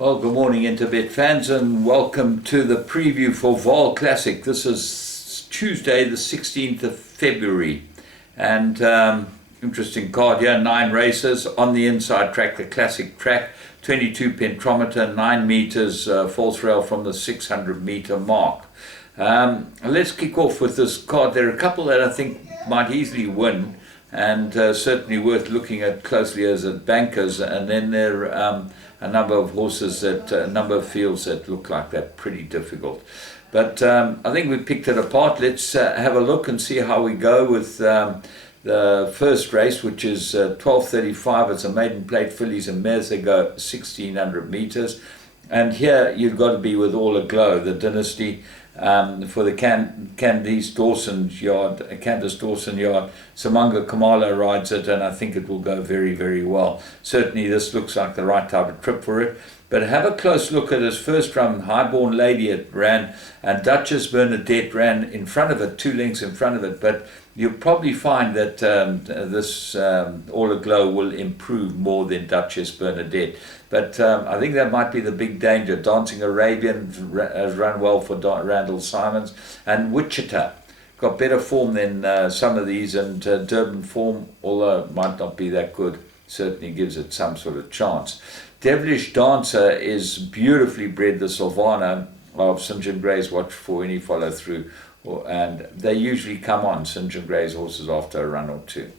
Well, good morning, Interbet fans, and welcome to the preview for Vaal Classic. This is Tuesday, the 16th of February, and interesting card here, 9 races on the inside track, the classic track, 22 pentometer, 9 meters, false rail from the 600 meter mark. Let's kick off with this card. There are a couple that I think might easily win, and certainly worth looking at closely as bankers, and then there are a number of horses that a number of fields that look like they're pretty difficult, but I think we picked it apart. Let's have a look and see how we go with the first race, which is 12:35. It's a maiden plate fillies and mares. They go 1600 meters, and here you've got to be with all aglow. The Dynasty for the Candice Dawson yard, Samanga Kamala rides it, and I think it will go very, very well. Certainly this looks like the right type of trip for it. But have a close look at his first run. Highborn Lady it ran, and Duchess Bernadette ran in front of it, 2 lengths in front of it. But you'll probably find that this All Aglow will improve more than Duchess Bernadette. But I think that might be the big danger. Dancing Arabian has run well for Randall Simons, and Wichita got better form than some of these, and Durban form, although it might not be that good, certainly gives it some sort of chance. Devilish Dancer is beautifully bred, the Silvana of St. John Gray's Watch for any follow through, and they usually come on St. John Gray's horses after a run or two.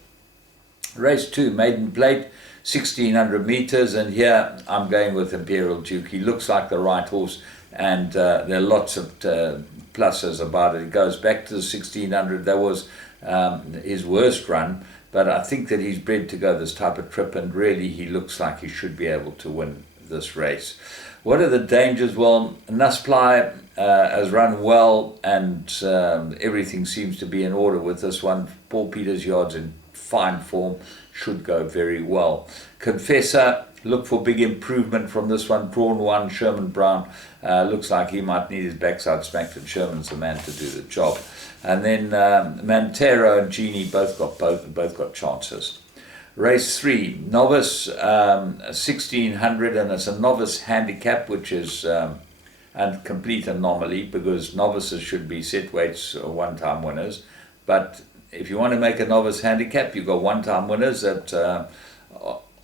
Race 2, maiden plate, 1600 meters, and here I'm going with Imperial Duke. He looks like the right horse, and there are lots of pluses about it. It goes back to the 1600. That was his worst run, but I think that he's bred to go this type of trip, and really he looks like he should be able to win this race. What are the dangers? Well, Nusply has run well, and everything seems to be in order with this one. Paul Peters yards in fine form, should go very well. Confessor, look for big improvement from this one. Prawn 1, Sherman Brown, looks like he might need his backside smacked, and Sherman's the man to do the job. And then Mantero and Genie both got chances. Race 3, novice 1600, and it's a novice handicap, which is a complete anomaly, because novices should be set weights one-time winners. But if you want to make a novice handicap, you've got one-time winners that are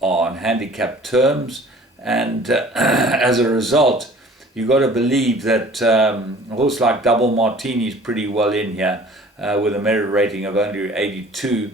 on handicap terms, and as a result, you've got to believe that a horse like Double Martini is pretty well in here, with a merit rating of only 82.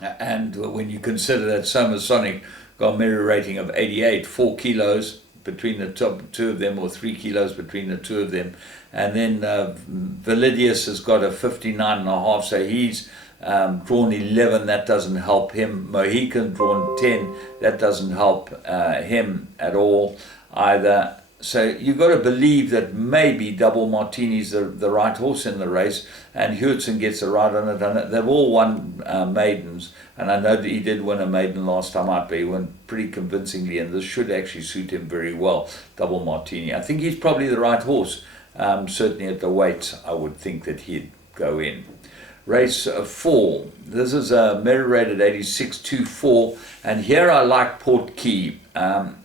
And when you consider that Somasonic got a merit rating of 88, 4 kilos between the top 2 of them, or 3 kilos between the 2 of them. And then Validius has got a 59.5, so he's drawn 11, that doesn't help him. Mohican drawn 10, that doesn't help him at all either. So you've got to believe that maybe Double Martini's the right horse in the race, and Hewitson gets a ride on it. And they've all won maidens, and I know that he did win a maiden last time out, but he won pretty convincingly, and this should actually suit him very well, Double Martini. I think he's probably the right horse. Certainly at the weight, I would think that he'd go in. Race 4, this is a merit rated 86.24, and here I like Port Key.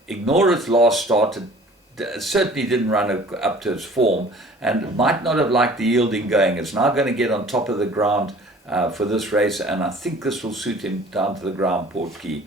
Ignore its last start. It certainly didn't run up to its form, and might not have liked the yielding going. It's now going to get on top of the ground for this race, and I think this will suit him down to the ground, Port Key.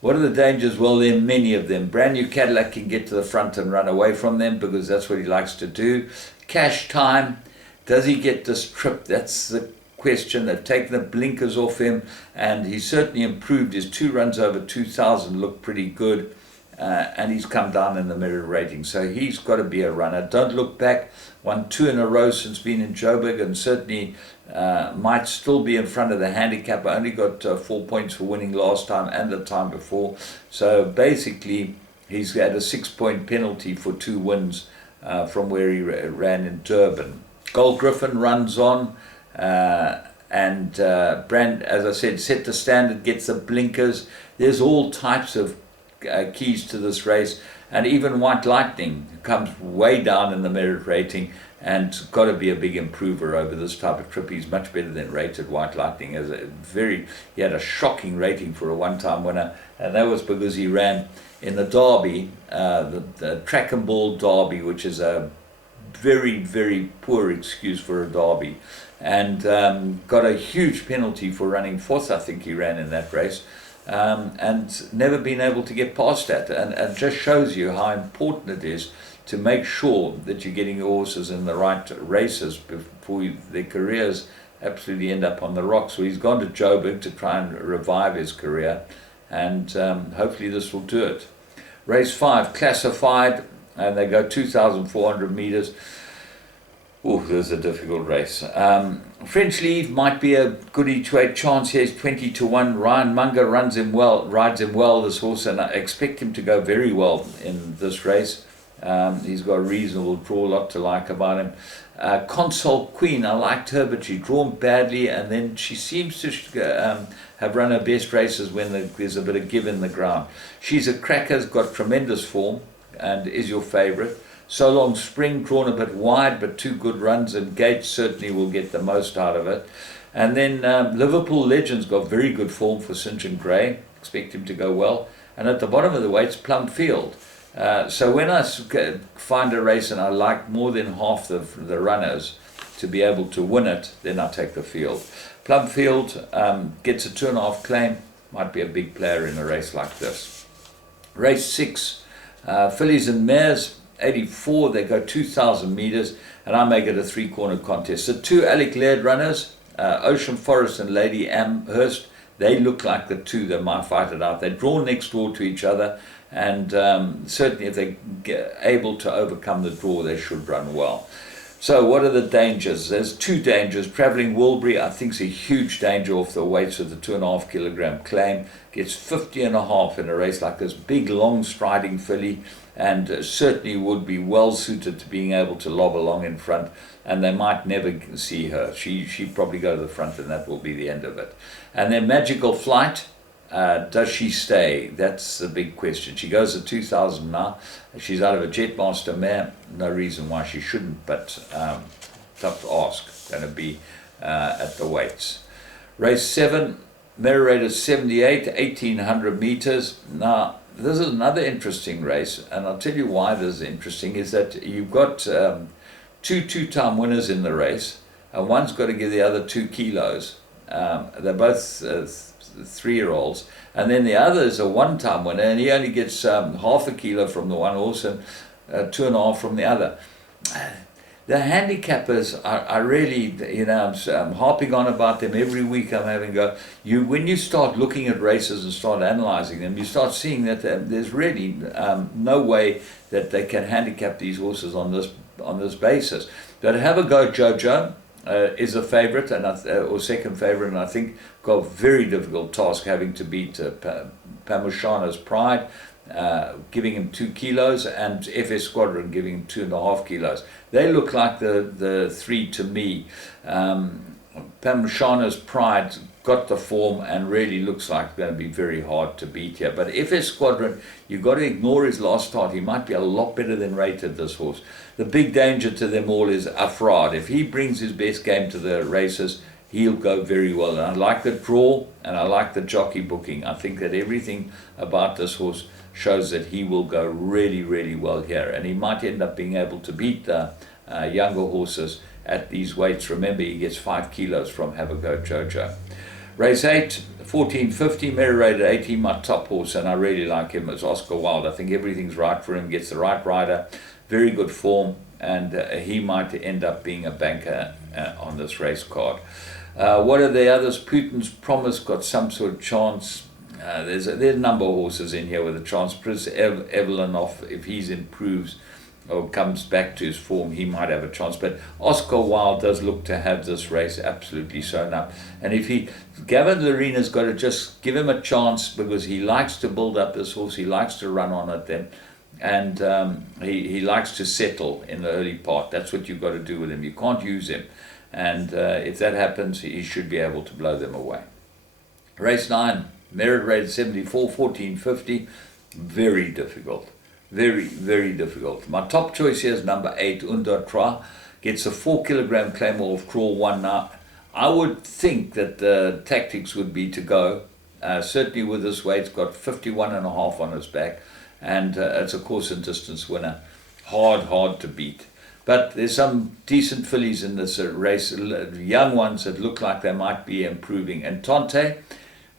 What are the dangers? Well, there are many of them. Brand New Cadillac can get to the front and run away from them, because that's what he likes to do. Cash Time, does he get this trip? That's the question. They've taken the blinkers off him, and he's certainly improved. His 2 runs over 2,000 look pretty good. And he's come down in the merit rating, so he's got to be a runner. Don't Look Back, won 2 in a row since being in Joburg, and certainly might still be in front of the handicap. I only got 4 points for winning last time and the time before, so basically he's had a 6-point penalty for 2 wins from where he ran in Durban. Gold Griffin runs on, and Brand, as I said, set the standard, gets the blinkers. There's all types of keys to this race, and even White Lightning comes way down in the merit rating, and got to be a big improver over this type of trip. He's much better than rated White Lightning. He had a shocking rating for a one-time winner, and that was because he ran in the Derby, the track and ball Derby, which is a very, very poor excuse for a derby, and got a huge penalty for running fourth. I think he ran in that race, and never been able to get past that. And it just shows you how important it is to make sure that you're getting your horses in the right races before their careers absolutely end up on the rocks. So he's gone to Joburg to try and revive his career, and hopefully this will do it. Race 5, classified, and they go 2,400 meters. Oh, this is a difficult race. French Leave might be a good each way chance here. He's 20 to 1. Ryan Munger rides him well, this horse, and I expect him to go very well in this race. He's got a reasonable draw, a lot to like about him. Console Queen, I liked her, but she's drawn badly, and then she seems to have run her best races when there's a bit of give in the ground. She's a cracker's got tremendous form, and is your favourite. So Long Spring, drawn a bit wide, but 2 good runs, and Gates certainly will get the most out of it. And then Liverpool Legends got very good form for St. John Gray. Expect him to go well. And at the bottom of the weights, Plum Field. So when I find a race and I like more than half the runners to be able to win it, then I take the field. Plum Field gets a 2.5 claim. Might be a big player in a race like this. Race 6. Fillies and Mares, 84, they go 2,000 meters, and I make it a 3-corner contest. So 2 Alec Laird runners, Ocean Forest and Lady Amherst, they look like the 2 that might fight it out. They're drawn next door to each other, and certainly if they're able to overcome the draw, they should run well. So what are the dangers? There's 2 dangers. Travelling Wilbury, I think, is a huge danger off the weights with the 2.5 kilogram claim. Gets 50.5 in a race like this. Big, long striding filly, and certainly would be well suited to being able to lob along in front, and they might never see her. She'd probably go to the front, and that will be the end of it. And then Magical Flight, does she stay? That's the big question. She goes at 2,000 now. She's out of a Jetmaster mare. No reason why she shouldn't, but tough to ask. Going to be at the weights. Race 7, Merirated 78, 1,800 meters. Now, this is another interesting race, and I'll tell you why this is interesting, is that you've got 2 two-time winners in the race, and one's got to give the other 2 kilos. They're both 3-year-olds, and then the other is a one-time winner, and he only gets half a kilo from the one horse and 2.5 from the other. The handicappers are really, I'm harping on about them every week. I'm having go. When you start looking at races and start analysing them, you start seeing that there's really no way that they can handicap these horses on this basis. But have a go, Jojo. Is a favourite or second favourite, and I think got a very difficult task having to beat Pamushana's Pride, giving him 2 kilos, and FS Squadron giving him 2.5 kilos. They look like the 3 to me. Pamushana's Pride got the form and really looks like it's going to be very hard to beat here. But FS Squadron, you've got to ignore his last start. He might be a lot better than rated, this horse. The big danger to them all is Afrad. If he brings his best game to the races, he'll go very well. And I like the draw, and I like the jockey booking. I think that everything about this horse shows that he will go really, really well here. And he might end up being able to beat the younger horses at these weights. Remember, he gets 5 kilos from Have a Go Jojo. Race 8, 1450, Merirated 18, my top horse, and I really like him as Oscar Wilde. I think everything's right for him, gets the right rider, very good form, and he might end up being a banker on this race card. What are the others? Putin's Promise got some sort of chance. There's a number of horses in here with a chance. Prince Evelynov, if he improves or comes back to his form, he might have a chance. But Oscar Wilde does look to have this race absolutely sewn up. And if Gavin Lorena's got to just give him a chance, because he likes to build up this horse, he likes to run on it then, and he likes to settle in the early part. That's what you've got to do with him. You can't use him. And if that happens, he should be able to blow them away. Race 9, Merirated 74, 1450, very difficult. Very, very difficult. My top choice here is number 8, Under Trois. Gets a 4 kilogram claim off crawl 1 now. I would think that the tactics would be to go. Certainly with this weight, it's got 51.5 on its back. and it's a course and distance winner. Hard to beat. But there's some decent fillies in this race, young ones that look like they might be improving. And Tonte,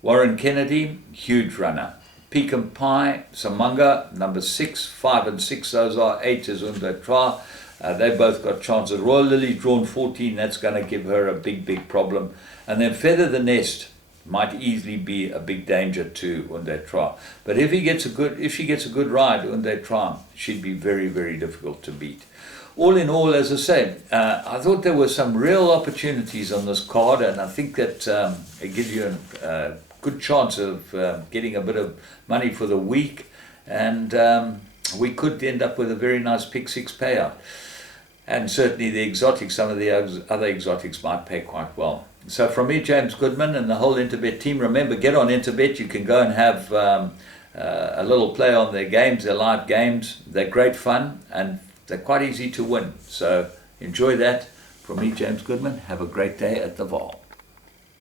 Warren Kennedy, huge runner. Pecan Pie, Samanga, number 6, 5 and 6, those are. 8 is Unde Trois. They both got chances. Royal Lily drawn 14, that's going to give her a big problem. And then Feather the Nest might easily be a big danger to Unde Trois. But if she gets a good ride, Unde Trois, she'd be very difficult to beat. All in all, as I say, I thought there were some real opportunities on this card, and I think that it gives you a good chance of getting a bit of money for the week, and we could end up with a very nice pick 6 payout. And certainly the exotics, some of the other exotics might pay quite well. So from me, James Goodman, and the whole Interbet team, remember, get on Interbet. You can go and have a little play on their games, their live games. They're great fun, and they're quite easy to win. So enjoy that. From me, James Goodman, have a great day at the Vaal.